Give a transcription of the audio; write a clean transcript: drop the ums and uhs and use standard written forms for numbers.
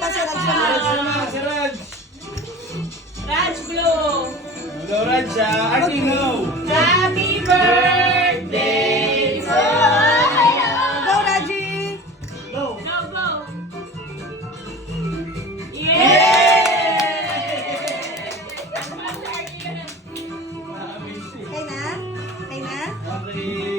pa si Raj naman. Si Raj. Raj Blue. Hello, Raj. Archie, no. Happy birthday to you. Go, Raji! Go. Go, go. Yay! Okay na? Okay na? Okay.